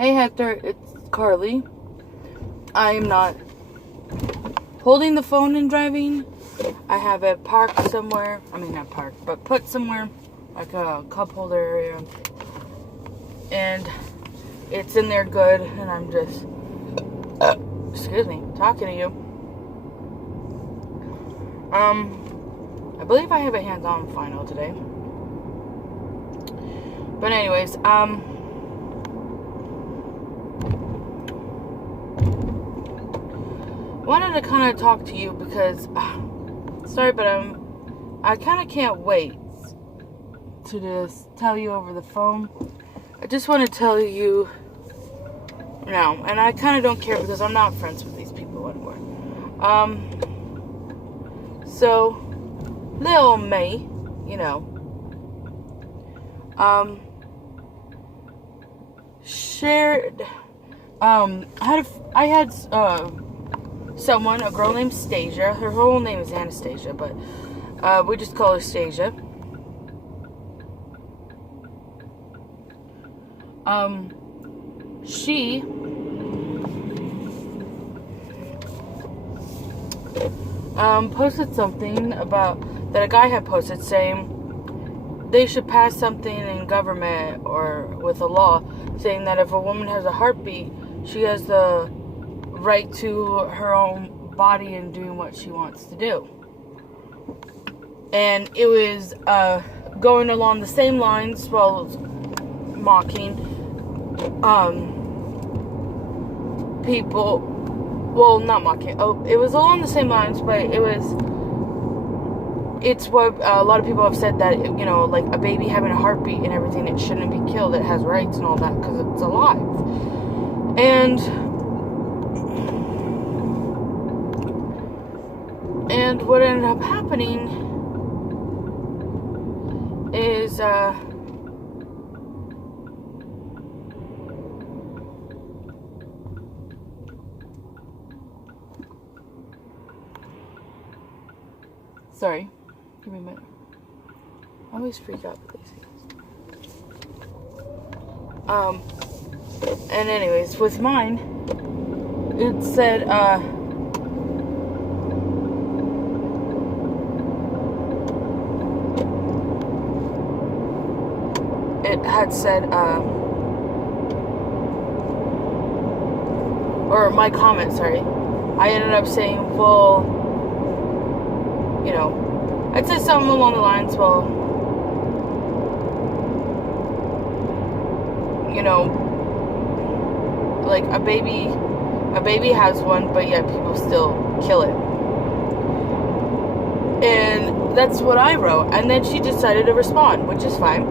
Hey Hector, it's Carly. I am not holding the phone and driving. I have it parked somewhere. I mean, not parked, but put somewhere, like a cup holder area. And it's in there good, and I'm just, excuse me, talking to you. I believe I have a hands-on final today. But anyways, wanted to kind of talk to you because, sorry, but I kind of can't wait to just tell you over the phone. I just want to tell you now, and I kind of don't care because I'm not friends with these people anymore. So, little me, you know, shared, I had someone, a girl named Stasia. Her whole name is Anastasia, but we just call her Stasia. She posted something about that a guy had posted saying they should pass something in government or with a law saying that if a woman has a heartbeat, she has the right to her own body and doing what she wants to do. And it was going along the same lines, well, mocking people, well, not mocking, it was along the same lines, but it's what a lot of people have said, that, you know, like a baby having a heartbeat and everything, it shouldn't be killed, it has rights and all that because it's alive. And what ended up happening is, sorry, give me a minute. I always freak out with these things. And anyways, with mine, it said, it had said, or my comment, sorry, I ended up saying, well, you know, I'd say something along the lines, well, you know, like a baby has one, but yet people still kill it. And that's what I wrote. And then she decided to respond, which is fine.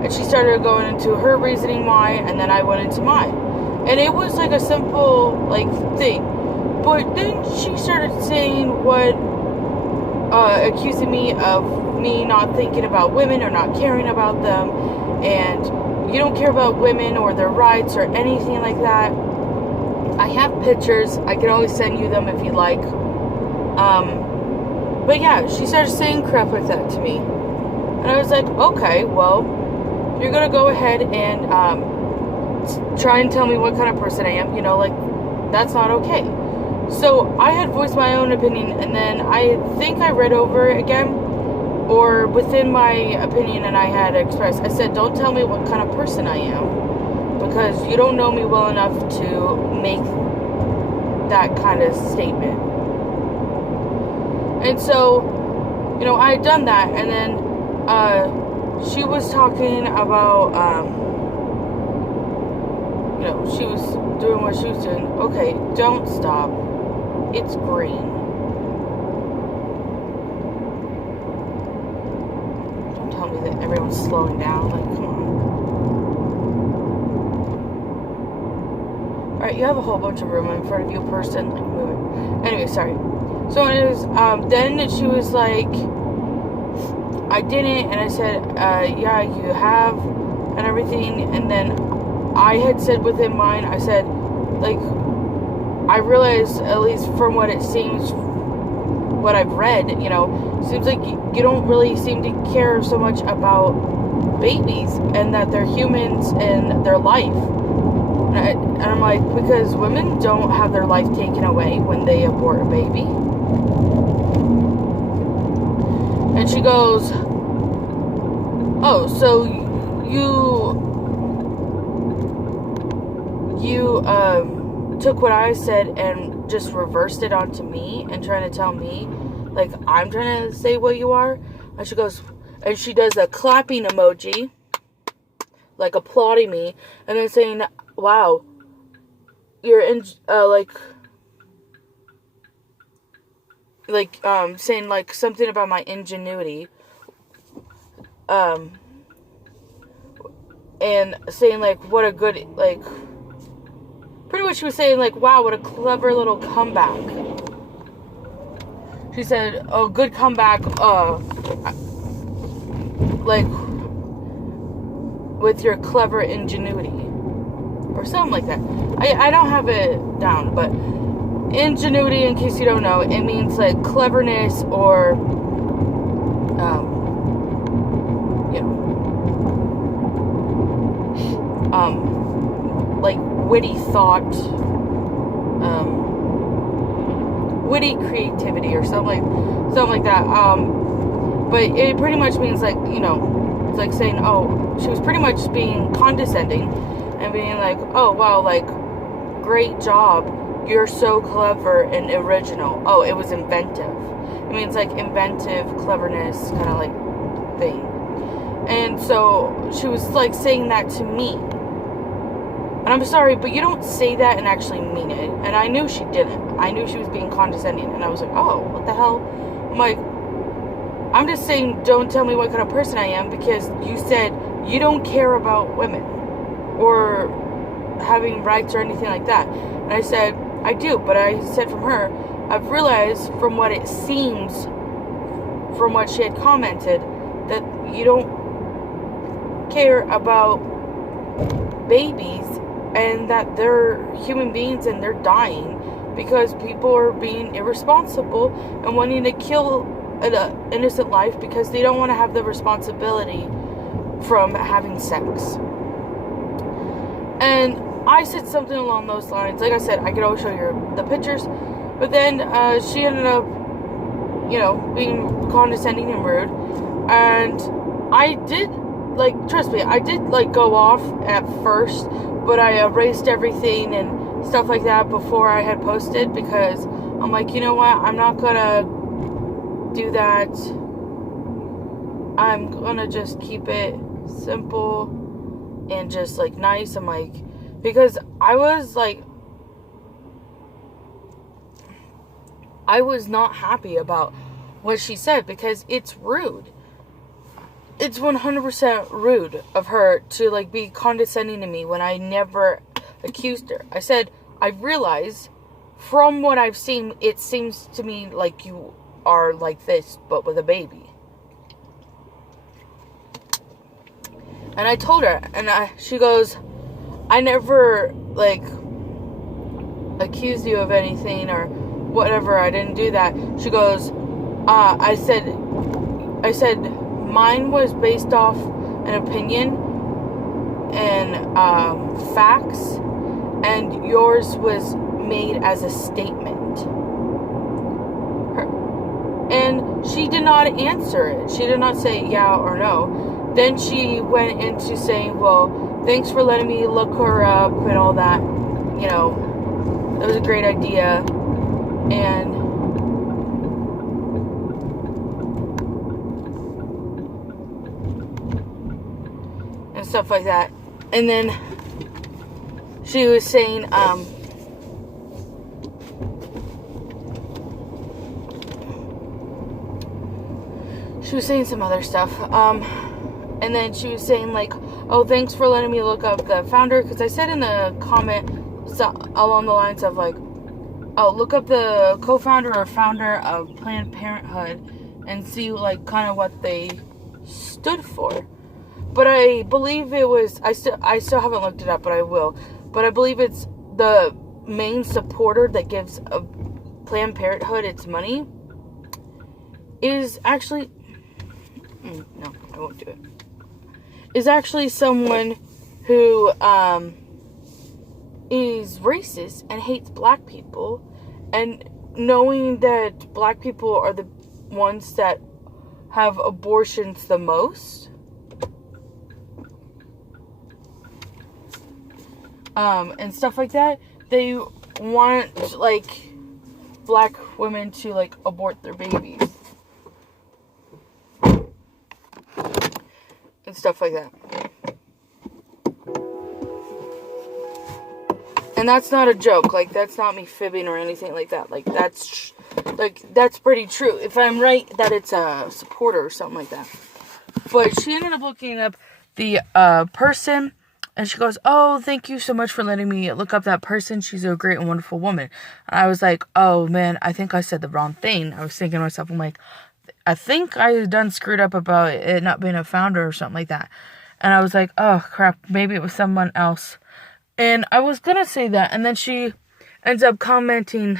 And she started going into her reasoning why, and then I went into mine. And it was like a simple, like, thing. But then she started saying what, accusing me of me not thinking about women or not caring about them. And you don't care about women or their rights or anything like that. I have pictures. I can always send you them if you like. But yeah, she started saying crap like that to me. And I was like, okay, well, you're gonna go ahead and try and tell me what kind of person I am, you know, like, that's not okay. So I had voiced my own opinion, and then I think I read over it again, or within my opinion, and I had expressed, I said, don't tell me what kind of person I am, because you don't know me well enough to make that kind of statement. And so, you know, I had done that, and then she was talking about, you know, she was doing what she was doing. Okay, don't stop. It's green. Don't tell me that everyone's slowing down. Like, come on. Alright, you have a whole bunch of room in front of you, person. Like, move it. Anyway, sorry. So anyways, then she was like, I didn't, and I said, yeah, you have, and everything. And then I had said within mine, I said, like, I realized, at least from what it seems, what I've read, you know, seems like you don't really seem to care so much about babies and that they're humans and their life. And I'm like, because women don't have their life taken away when they abort a baby. And she goes, oh, so you took what I said and just reversed it onto me and trying to tell me, like, I'm trying to say what you are? And she goes, and she does a clapping emoji, like applauding me, and then saying, wow, you're in, saying, like, something about my ingenuity, and saying, like, what a good, like, pretty much she was saying, like, wow, what a clever little comeback. She said, oh, good comeback, like, with your clever ingenuity. Or something like that. I don't have it down, but ingenuity, in case you don't know, it means, like, cleverness or, like, witty thought, witty creativity or something like that. But it pretty much means, like, it's like saying, oh, she was pretty much being condescending and being like, oh, wow, like, great job. You're so clever and original. Oh, it was inventive. It means, like, inventive, cleverness, kind of, like, thing. And so she was, like, saying that to me. And I'm sorry, but you don't say that and actually mean it. And I knew she didn't. I knew she was being condescending. And I was like, oh, what the hell? I'm like, I'm just saying, don't tell me what kind of person I am, because you said you don't care about women or having rights or anything like that. And I said, I do, but I said from her, I've realized from what it seems, from what she had commented, that you don't care about babies and that they're human beings and they're dying because people are being irresponsible and wanting to kill an innocent life because they don't want to have the responsibility from having sex. And I said something along those lines. Like I said, I could always show you the pictures, but then she ended up, being condescending and rude. And I did, like, trust me, I did, like, go off at first, but I erased everything and stuff like that before I had posted, because I'm like, you know what, I'm not gonna do that. I'm gonna just keep it simple and just, like, nice. I'm like, because I was not happy about what she said, because it's rude. It's 100% rude of her to, like, be condescending to me when I never accused her. I said, I realize from what I've seen, it seems to me like you are like this, but with a baby. And I told her, and she goes, I never, like, accused you of anything or whatever. I didn't do that. She goes, I said, mine was based off an opinion and facts, and yours was made as a statement. And she did not answer it. She did not say yeah or no. Then she went into saying, well, thanks for letting me look her up and all that. It was a great idea. And stuff like that. And then she was saying, she was saying some other stuff. And then she was saying, like, oh, thanks for letting me look up the founder, because I said in the comment along the lines of, like, oh, look up the co-founder or founder of Planned Parenthood and see, like, kind of what they stood for. But I believe it was, I still haven't looked it up, but I will. But I believe it's the main supporter that gives a Planned Parenthood its money is actually, no, I won't do it. Is actually someone who is racist and hates black people, and knowing that black people are the ones that have abortions the most, and stuff like that, they want, like, black women to, like, abort their babies and stuff like that. And that's not a joke. Like, that's not me fibbing or anything like that. Like, that's pretty true. If I'm right that it's a supporter or something like that. But she ended up looking up the person, and she goes, "Oh, thank you so much for letting me look up that person. She's a great and wonderful woman." And I was like, "Oh, man, I think I said the wrong thing." I was thinking to myself, I'm like, I think I done screwed up about it not being a founder or something like that. And I was like, oh, crap, maybe it was someone else. And I was going to say that, and then she ends up commenting,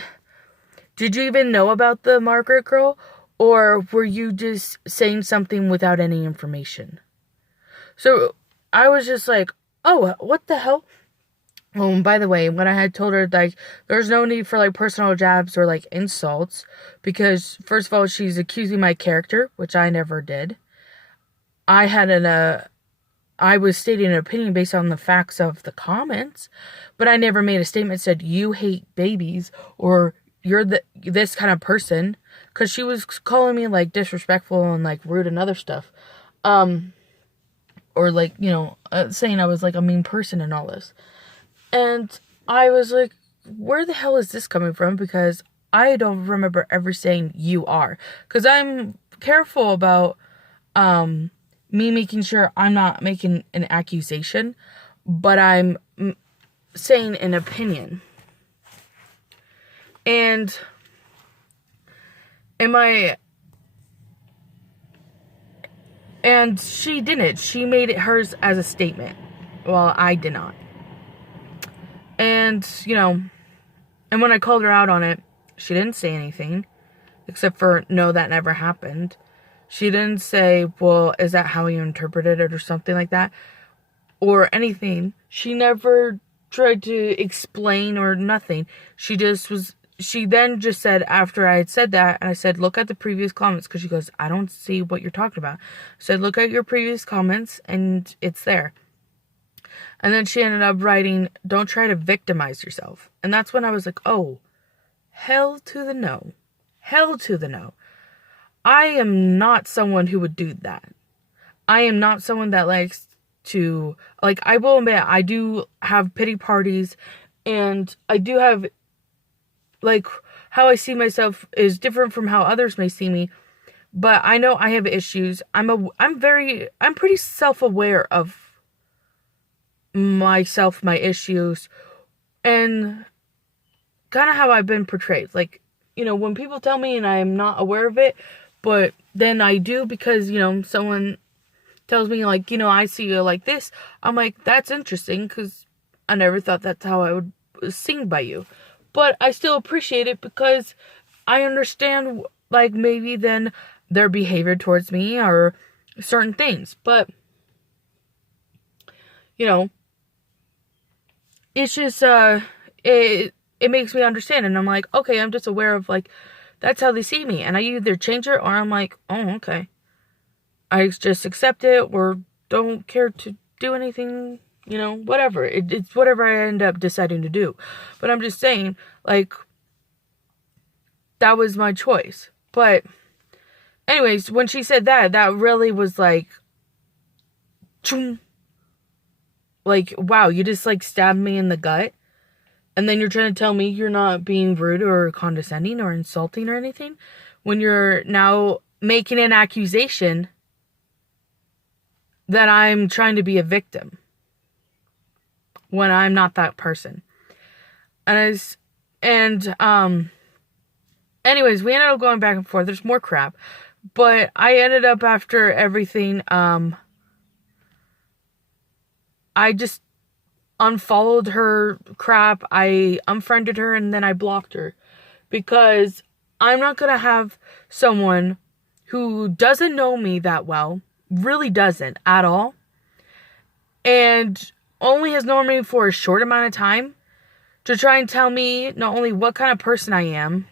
"Did you even know about the Margaret girl? Or were you just saying something without any information?" So I was just like, oh, what the hell? Oh, and by the way, when I had told her, like, there's no need for, like, personal jabs or, like, insults, because, first of all, she's accusing my character, which I never did. I was stating an opinion based on the facts of the comments, but I never made a statement that said, you hate babies, or you're this kind of person, because she was calling me, like, disrespectful and, like, rude and other stuff, or, like, you know, saying I was, like, a mean person and all this, and I was like, where the hell is this coming from, because I don't remember ever saying you are, because I'm careful about, me making sure I'm not making an accusation, but I'm saying an opinion. And she didn't. She made it hers as a statement. Well, I did not. And, you know, and when I called her out on it, she didn't say anything, except for, no, that never happened. She didn't say, well, is that how you interpreted it or something like that? Or anything. She never tried to explain or nothing. She then just said, after I had said that, and I said, look at the previous comments, because she goes, I don't see what you're talking about. I said, look at your previous comments, and it's there. And then she ended up writing, don't try to victimize yourself. And that's when I was like, oh, hell to the no. Hell to the no. I am not someone who would do that. I am not someone that likes to, like, I will admit, I do have pity parties, and I do have, like, how I see myself is different from how others may see me, but I know I have issues. I'm pretty self-aware of myself, my issues, and kind of how I've been portrayed. Like, you know, when people tell me and I'm not aware of it, but then I do, because, you know, someone tells me, like, you know, I see you like this. I'm like, that's interesting, because I never thought that's how I would sing by you. But I still appreciate it, because I understand, like, maybe then their behavior towards me or certain things. But, you know, it's just, it makes me understand. And I'm like, okay, I'm just aware of, like, that's how they see me. And I either change it, or I'm like, oh, okay. I just accept it, or don't care to do anything, you know, whatever. It's whatever I end up deciding to do. But I'm just saying, like, that was my choice. But anyways, when she said that, that really was like, choom. Like, wow, you just, like, stabbed me in the gut. And then you're trying to tell me you're not being rude or condescending or insulting or anything, when you're now making an accusation that I'm trying to be a victim, when I'm not that person. Anyways, we ended up going back and forth. There's more crap. But I ended up, after everything, I just unfollowed her crap. I unfriended her, and then I blocked her, because I'm not gonna have someone who doesn't know me that well, really doesn't at all, and only has known me for a short amount of time, to try and tell me not only what kind of person I am,